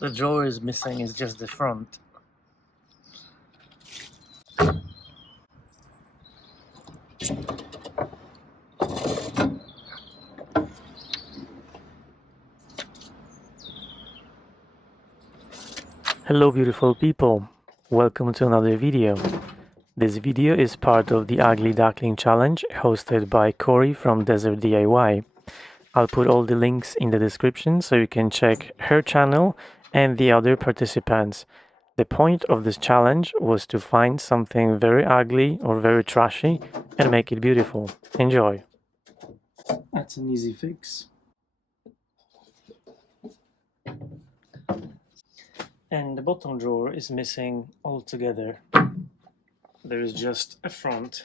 The drawer is missing, it's just the front. Hello beautiful people, welcome to another video. This video is part of the Ugly Duckling challenge hosted by Corey from Desert DIY. I'll put all the links in the description so you can check her channel and the other participants. The point of this challenge was to find something very ugly or very trashy and make it beautiful. Enjoy! That's an easy fix. And the bottom drawer is missing altogether. There is just a front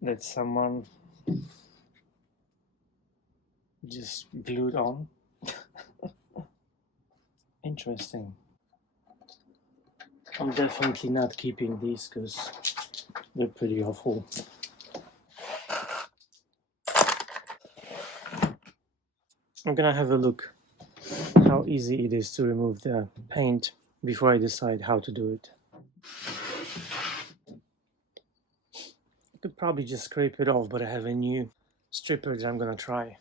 that someone just glued on. Interesting. I'm definitely not keeping these because they're pretty awful. I'm gonna have a look how easy it is to remove the paint before I decide how to do it. I could probably just scrape it off, but I have a new stripper that I'm gonna try.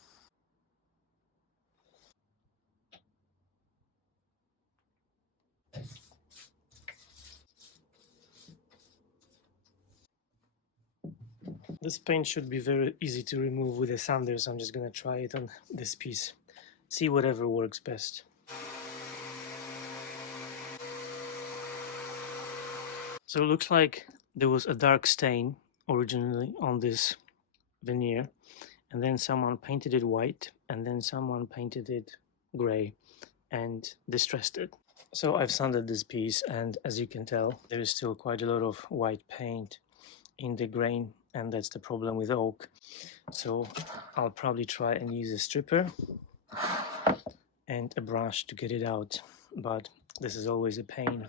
This paint should be very easy to remove with a sander, so I'm just gonna try it on this piece. See whatever works best. So it looks like there was a dark stain originally on this veneer, and then someone painted it white, and then someone painted it gray and distressed it. So I've sanded this piece, and as you can tell, there is still quite a lot of white paint in the grain, and that's the problem with oak. So I'll probably try and use a stripper and a brush to get it out, but this is always a pain.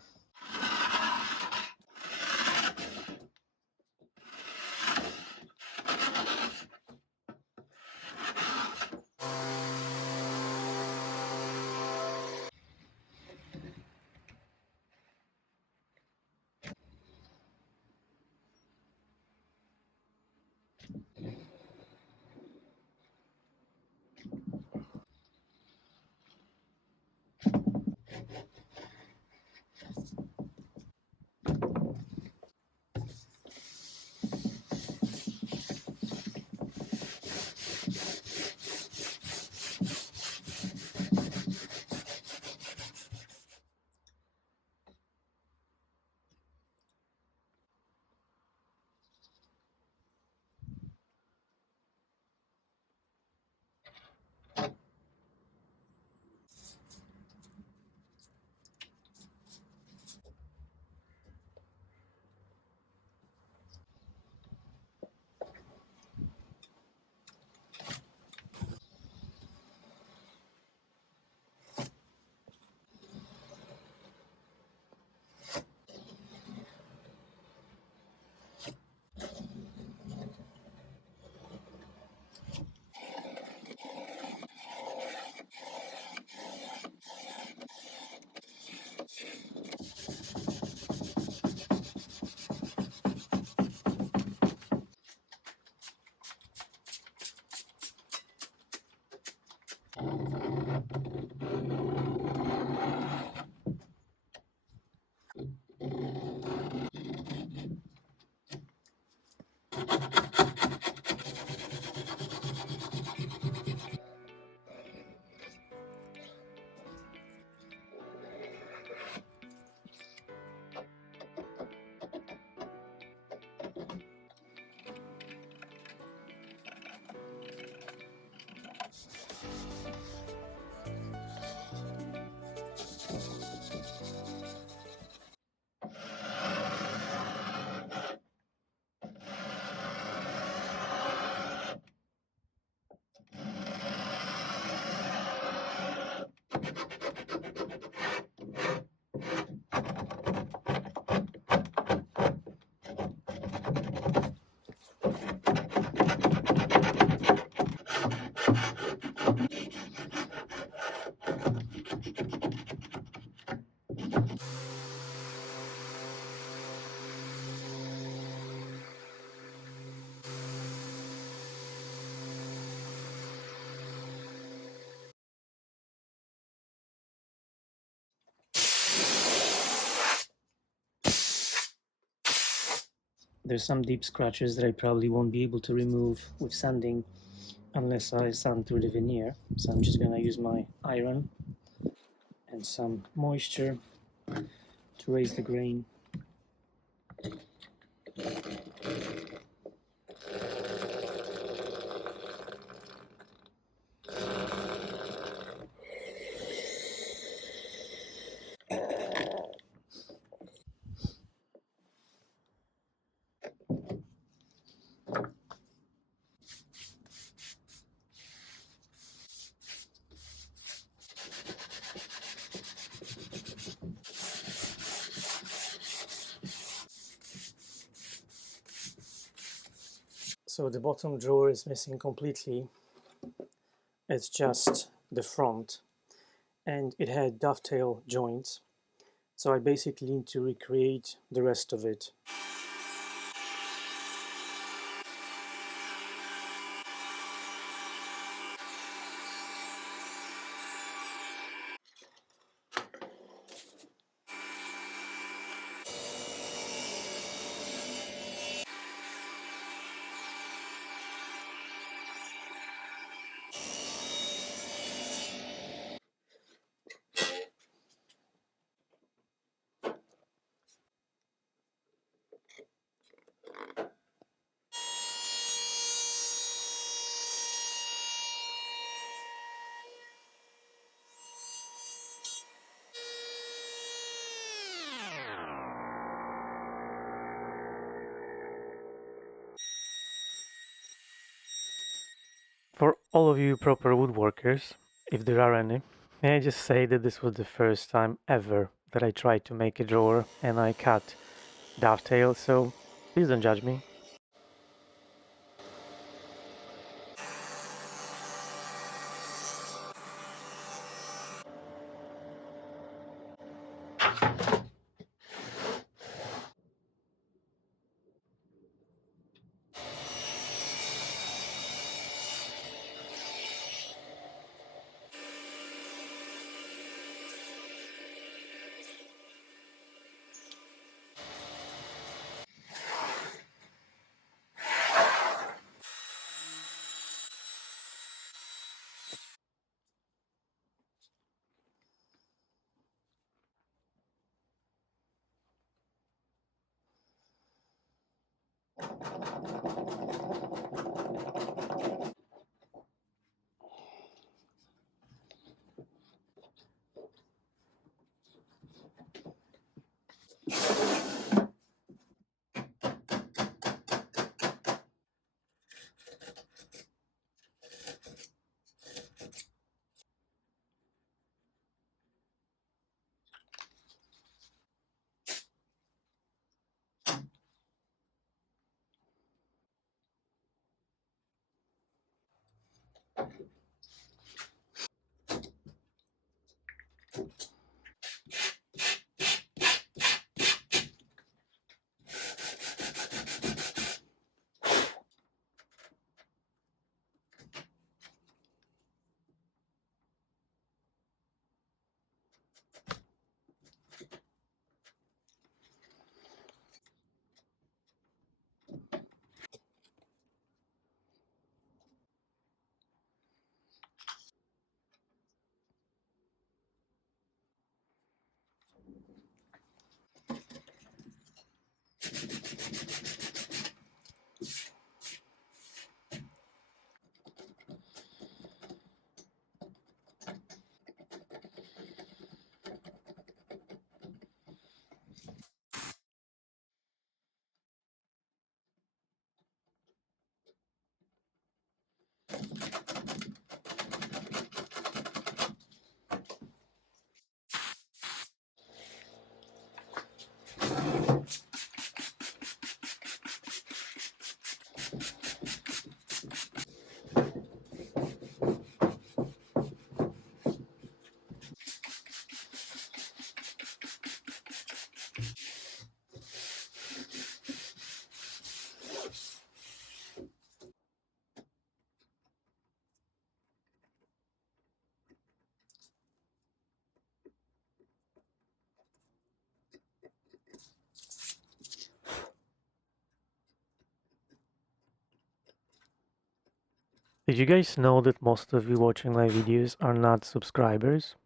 There's some deep scratches that I probably won't be able to remove with sanding unless I sand through the veneer. So I'm just gonna use my iron and some moisture to raise the grain. So the bottom drawer is missing completely. It's just the front, and it had dovetail joints. So I basically need to recreate the rest of it. For all of you proper woodworkers, if there are any, may I just say that this was the first time ever that I tried to make a drawer and I cut dovetail, so please don't judge me. Did you guys know that most of you watching my videos are not subscribers?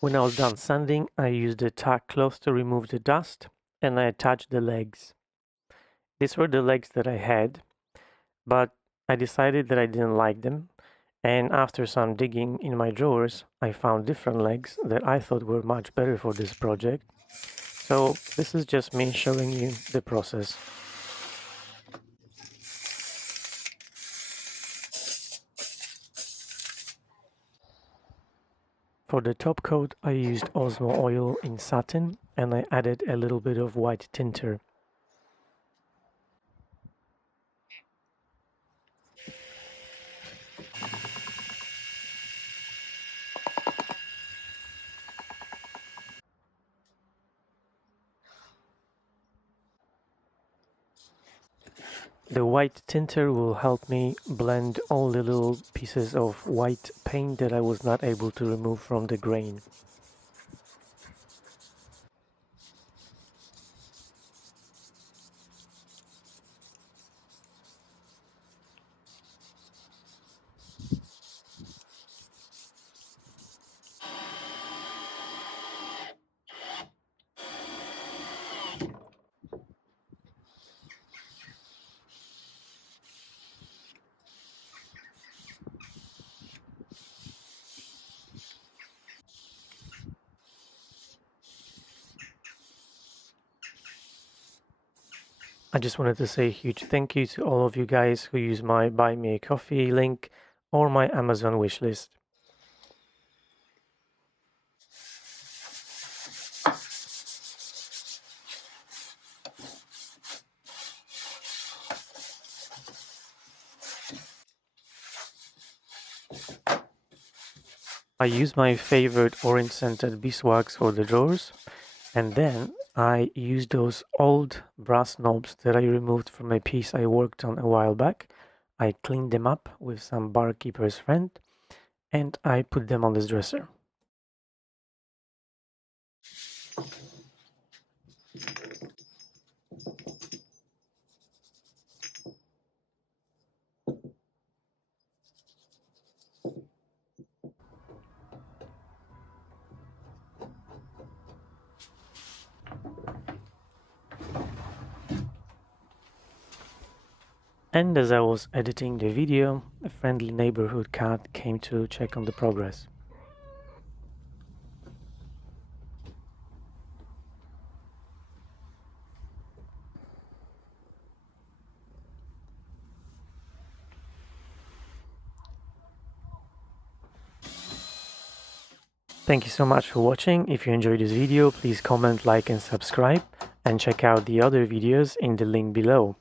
When I was done sanding, I used a tack cloth to remove the dust, and I attached the legs. These were the legs that I had, but I decided that I didn't like them, and after some digging in my drawers, I found different legs that I thought were much better for this project. So this is just me showing you the process. For the top coat, I used Osmo oil in satin, and I added a little bit of white tinter. The white tinter will help me blend all the little pieces of white paint that I was not able to remove from the grain. I just wanted to say a huge thank you to all of you guys who use my Buy Me a Coffee link or my Amazon wishlist. I use my favorite orange scented beeswax for the drawers, and then I use those old brass knobs that I removed from a piece I worked on a while back. I cleaned them up with some barkeeper's friend, and I put them on this dresser. And as I was editing the video, a friendly neighborhood cat came to check on the progress. Thank you so much for watching. If you enjoyed this video, please comment, like and subscribe, and check out the other videos in the link below.